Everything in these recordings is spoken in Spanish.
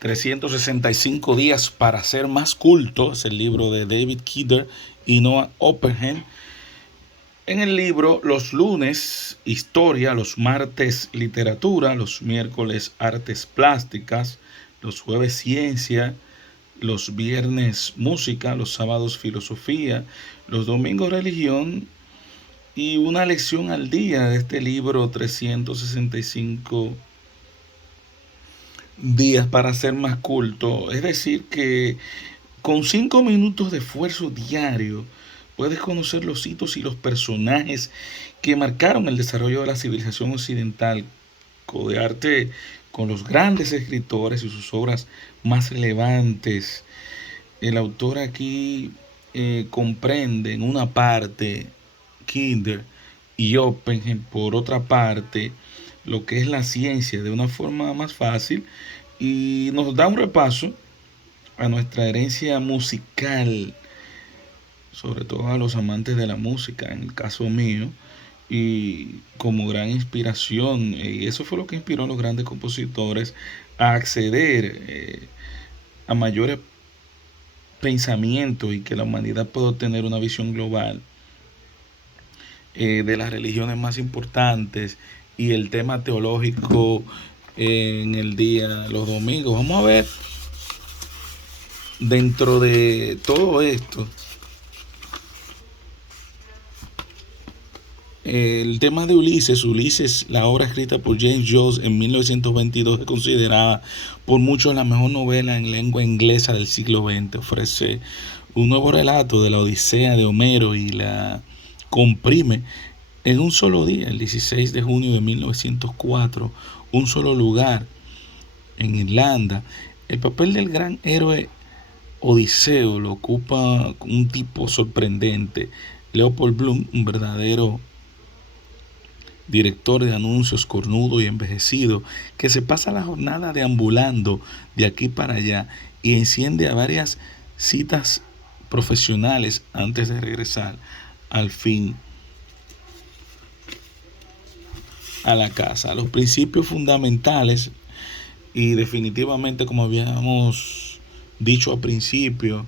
365 días para ser más culto, es el libro de David Kidder y Noah Oppenheim. En el libro, los lunes, historia, los martes, literatura, los miércoles, artes plásticas, los jueves, ciencia, los viernes, música, los sábados, filosofía, los domingos, religión y una lección al día de este libro 365 días para ser más culto. Es decir, que con 5 minutos de esfuerzo diario puedes conocer los hitos y los personajes que marcaron el desarrollo de la civilización occidental, codearte con los grandes escritores y sus obras más relevantes. El autor aquí comprende en una parte, Kinder y Oppenheim por otra parte, lo que es la ciencia de una forma más fácil y nos da un repaso a nuestra herencia musical, sobre todo a los amantes de la música, en el caso mío, y como gran inspiración. Y eso fue lo que inspiró a los grandes compositores a acceder a mayores pensamientos y que la humanidad pueda tener una visión global de las religiones más importantes y el tema teológico en el día, los domingos. Vamos a ver dentro de todo esto el tema de Ulises, la obra escrita por James Joyce en 1922, es considerada por muchos la mejor novela en lengua inglesa del siglo XX. Ofrece un nuevo relato de la Odisea de Homero y la comprime en un solo día, el 16 de junio de 1904, un solo lugar, en Irlanda. El papel del gran héroe Odiseo lo ocupa un tipo sorprendente, Leopold Bloom, un verdadero director de anuncios cornudo y envejecido, que se pasa la jornada deambulando de aquí para allá y enciende a varias citas profesionales antes de regresar al fin a la casa. Los principios fundamentales y definitivamente, como habíamos dicho al principio,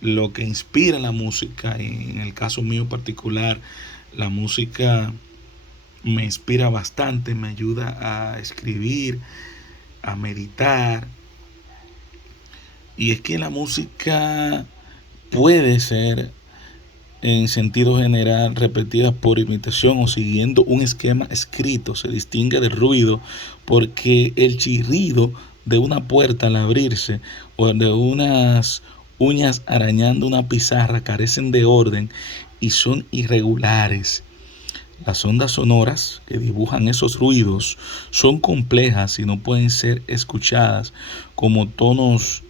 lo que inspira la música, en el caso mío particular, la música me inspira bastante, me ayuda a escribir, a meditar. Y es que la música puede ser, en sentido general, repetida por imitación o siguiendo un esquema escrito. Se distingue del ruido porque el chirrido de una puerta al abrirse o de unas uñas arañando una pizarra carecen de orden y son irregulares. Las ondas sonoras que dibujan esos ruidos son complejas y no pueden ser escuchadas como tonos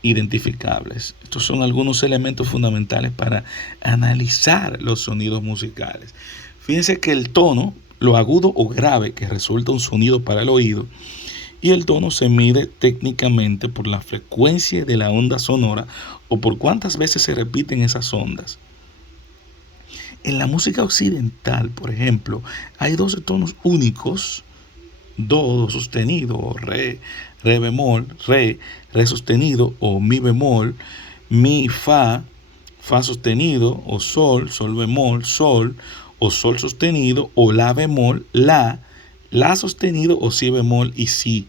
identificables. Estos son algunos elementos fundamentales para analizar los sonidos musicales. Fíjense que el tono, lo agudo o grave que resulta un sonido para el oído, y el tono se mide técnicamente por la frecuencia de la onda sonora o por cuántas veces se repiten esas ondas. En la música occidental, por ejemplo, hay 12 tonos únicos: do sostenido o re bemol, re sostenido o mi bemol, mi, fa sostenido o sol bemol, sol o sol sostenido o la bemol, la sostenido o si bemol y si.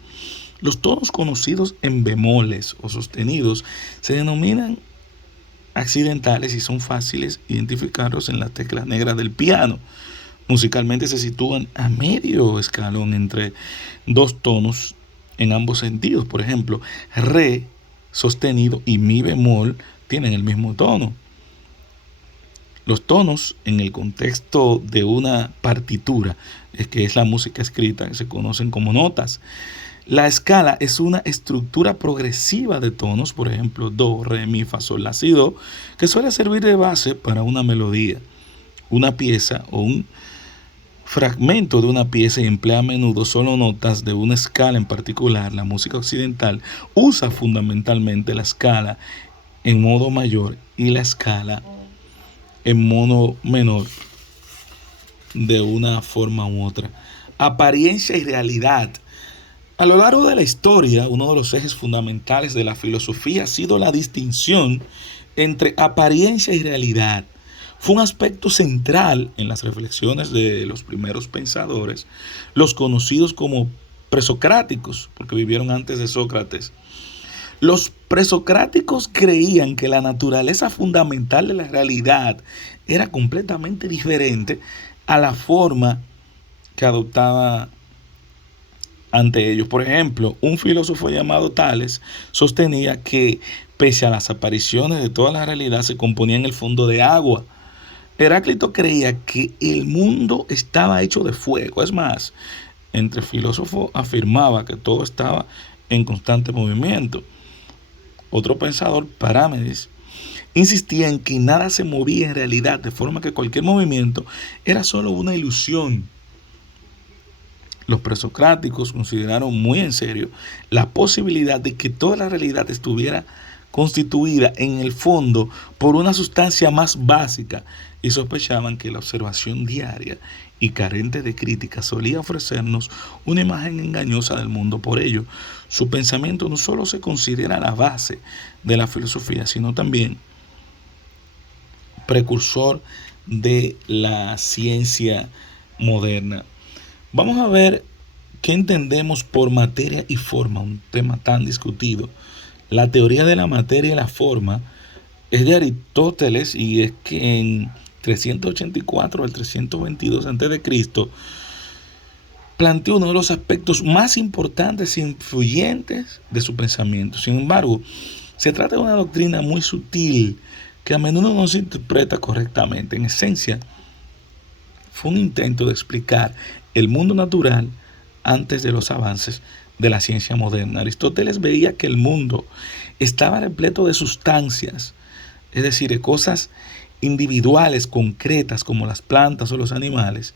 Los tonos conocidos en bemoles o sostenidos se denominan accidentales y son fáciles identificarlos en las teclas negras del piano. Musicalmente se sitúan a medio escalón entre dos tonos en ambos sentidos. Por ejemplo, re sostenido y mi bemol tienen el mismo tono. Los tonos en el contexto de una partitura, que es la música escrita, se conocen como notas. La escala es una estructura progresiva de tonos, por ejemplo, do, re, mi, fa, sol, la, si, do, que suele servir de base para una melodía. Una pieza o un fragmento de una pieza y emplea a menudo solo notas de una escala en particular. La música occidental usa fundamentalmente la escala en modo mayor y la escala en modo menor de una forma u otra. Apariencia y realidad. A lo largo de la historia, uno de los ejes fundamentales de la filosofía ha sido la distinción entre apariencia y realidad. Fue un aspecto central en las reflexiones de los primeros pensadores, los conocidos como presocráticos, porque vivieron antes de Sócrates. Los presocráticos creían que la naturaleza fundamental de la realidad era completamente diferente a la forma que adoptaba ante ellos. Por ejemplo, un filósofo llamado Tales sostenía que pese a las apariciones de toda la realidad se componía en el fondo de agua. Heráclito creía que el mundo estaba hecho de fuego. Es más, entre filósofos afirmaba que todo estaba en constante movimiento. Otro pensador, Parámedes, insistía en que nada se movía en realidad, de forma que cualquier movimiento era solo una ilusión. Los presocráticos consideraron muy en serio la posibilidad de que toda la realidad estuviera constituida en el fondo por una sustancia más básica y sospechaban que la observación diaria y carente de crítica solía ofrecernos una imagen engañosa del mundo. Por ello, su pensamiento no solo se considera la base de la filosofía, sino también precursor de la ciencia moderna. Vamos a ver qué entendemos por materia y forma, un tema tan discutido. La teoría de la materia y la forma es de Aristóteles y es que en 384 al 322 a.C. planteó uno de los aspectos más importantes e influyentes de su pensamiento. Sin embargo, se trata de una doctrina muy sutil que a menudo no se interpreta correctamente. En esencia, fue un intento de explicar el mundo natural antes de los avances de la ciencia moderna. Aristóteles veía que el mundo estaba repleto de sustancias, es decir, de cosas individuales, concretas, como las plantas o los animales,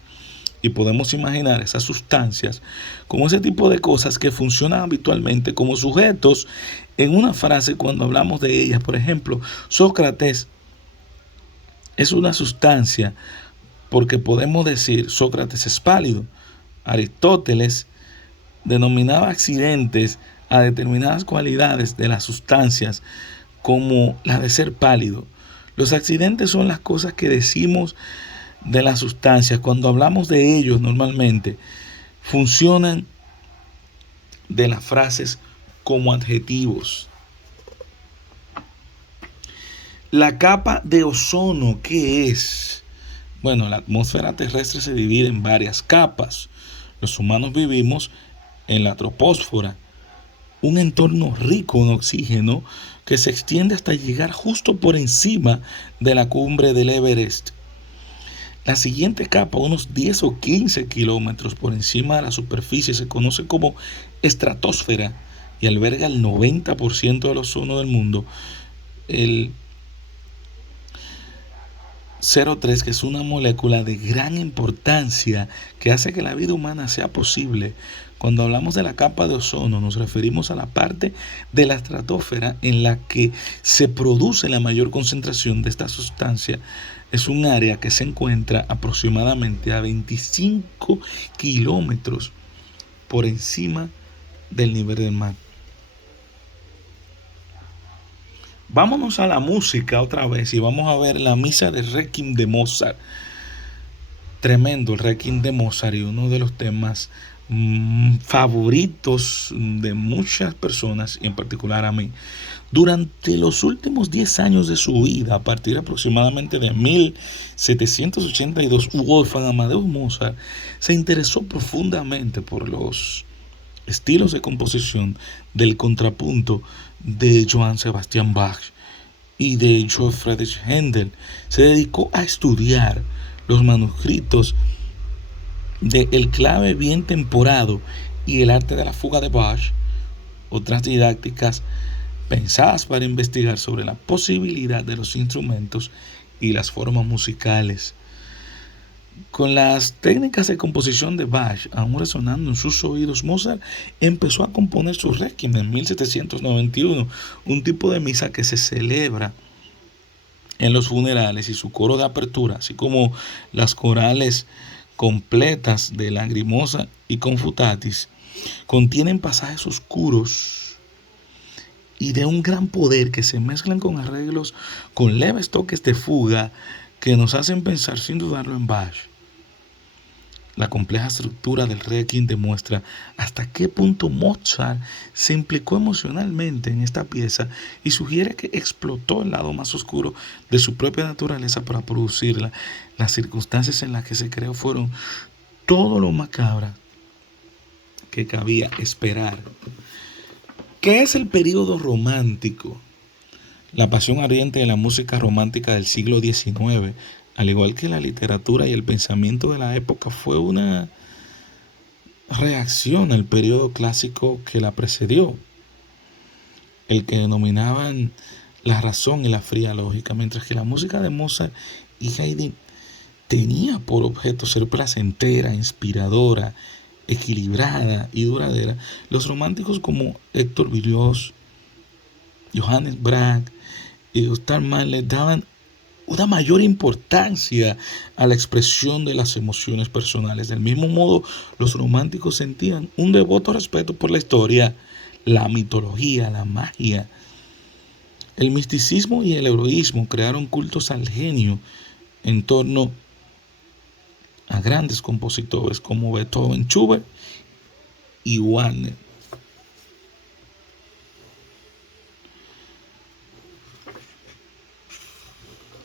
y podemos imaginar esas sustancias como ese tipo de cosas que funcionan habitualmente como sujetos en una frase cuando hablamos de ellas. Por ejemplo, Sócrates es una sustancia porque podemos decir Sócrates es pálido. Aristóteles denominaba accidentes a determinadas cualidades de las sustancias como la de ser pálido. Los accidentes son las cosas que decimos de las sustancias. Cuando hablamos de ellos normalmente funcionan de las frases como adjetivos. La capa de ozono, ¿qué es? Bueno, la atmósfera terrestre se divide en varias capas. Los humanos vivimos en la troposfera, un entorno rico en oxígeno que se extiende hasta llegar justo por encima de la cumbre del Everest. La siguiente capa, unos 10 o 15 kilómetros por encima de la superficie, se conoce como estratosfera y alberga el 90% del ozono del mundo. El 0,3, que es una molécula de gran importancia que hace que la vida humana sea posible. Cuando hablamos de la capa de ozono, nos referimos a la parte de la estratosfera en la que se produce la mayor concentración de esta sustancia. Es un área que se encuentra aproximadamente a 25 kilómetros por encima del nivel del mar. Vámonos a la música otra vez y vamos a ver la misa de Requiem de Mozart. Tremendo el Requiem de Mozart y uno de los temas favoritos de muchas personas y en particular a mí. Durante los últimos 10 años de su vida, a partir aproximadamente de 1782, Wolfgang Amadeus Mozart se interesó profundamente por los estilos de composición del contrapunto de Johann Sebastian Bach y de Johann Friedrich Händel. Se dedicó a estudiar los manuscritos de El clave bien temporado y el arte de la fuga de Bach, otras didácticas pensadas para investigar sobre la posibilidad de los instrumentos y las formas musicales. Con las técnicas de composición de Bach aún resonando en sus oídos, Mozart empezó a componer su Requiem en 1791, un tipo de misa que se celebra en los funerales, y su coro de apertura, así como las corales completas de Lagrimosa y Confutatis, Contienen pasajes oscuros y de un gran poder que se mezclan con arreglos con leves toques de fuga que nos hacen pensar sin dudarlo en Bach. La compleja estructura del Requiem demuestra hasta qué punto Mozart se implicó emocionalmente en esta pieza y sugiere que explotó el lado más oscuro de su propia naturaleza para producirla. Las circunstancias en las que se creó fueron todo lo macabras que cabía esperar. ¿Qué es el período romántico? La pasión ardiente de la música romántica del siglo XIX, al igual que la literatura y el pensamiento de la época, fue una reacción al periodo clásico que la precedió, el que denominaban la razón y la fría lógica, mientras que la música de Mozart y Haydn tenía por objeto ser placentera, inspiradora, equilibrada y duradera. Los románticos como Héctor Berlioz, Johannes Brahms y Gustav Mahler daban una mayor importancia a la expresión de las emociones personales. Del mismo modo, los románticos sentían un devoto respeto por la historia, la mitología, la magia. El misticismo y el heroísmo crearon cultos al genio en torno a grandes compositores como Beethoven, Schubert y Wagner.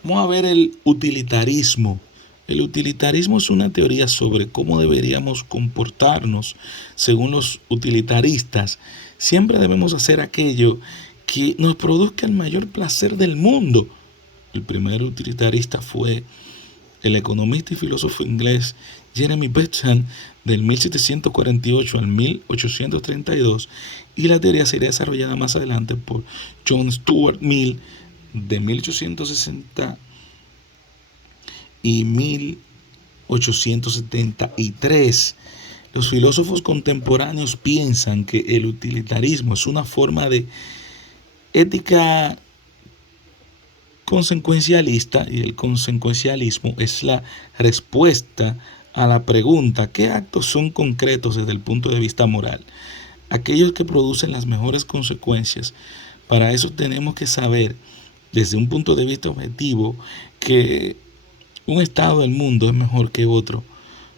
Vamos a ver el utilitarismo. El utilitarismo es una teoría sobre cómo deberíamos comportarnos. Según los utilitaristas, siempre debemos hacer aquello que nos produzca el mayor placer del mundo. El primer utilitarista fue el economista y filósofo inglés Jeremy Bentham del 1748 al 1832, y la teoría sería desarrollada más adelante por John Stuart Mill de 1860 y 1873. Los filósofos contemporáneos piensan que el utilitarismo es una forma de ética consecuencialista, y el consecuencialismo es la respuesta a la pregunta: ¿qué actos son concretos desde el punto de vista moral? Aquellos que producen las mejores consecuencias. Para eso tenemos que saber, desde un punto de vista objetivo, que un estado del mundo es mejor que otro,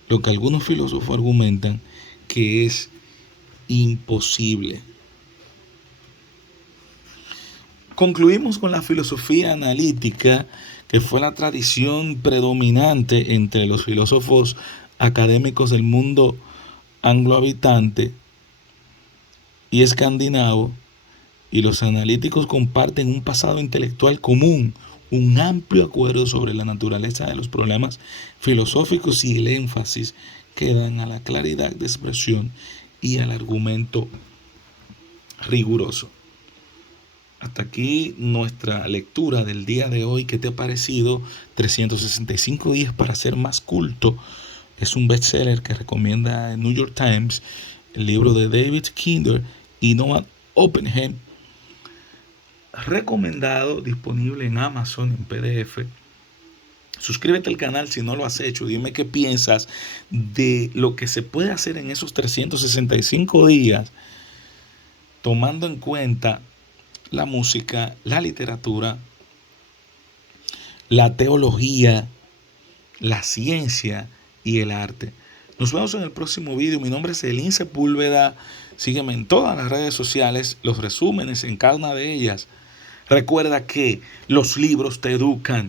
lo que algunos filósofos argumentan que es imposible. Concluimos con la filosofía analítica, que fue la tradición predominante entre los filósofos académicos del mundo anglohabitante y escandinavo, y los analíticos comparten un pasado intelectual común, un amplio acuerdo sobre la naturaleza de los problemas filosóficos y el énfasis que dan a la claridad de expresión y al argumento riguroso. Hasta aquí nuestra lectura del día de hoy. ¿Qué te ha parecido? 365 días para ser más culto. Es un bestseller que recomienda el New York Times, el libro de David Kinder y Noah Oppenheim. Recomendado, disponible en Amazon en PDF. Suscríbete al canal si no lo has hecho. Dime qué piensas de lo que se puede hacer en esos 365 días, tomando en cuenta la música, la literatura, la teología, la ciencia y el arte. Nos vemos en el próximo video. Mi nombre es Elín Sepúlveda. Sígueme en todas las redes sociales, los resúmenes en cada una de ellas. Recuerda que los libros te educan.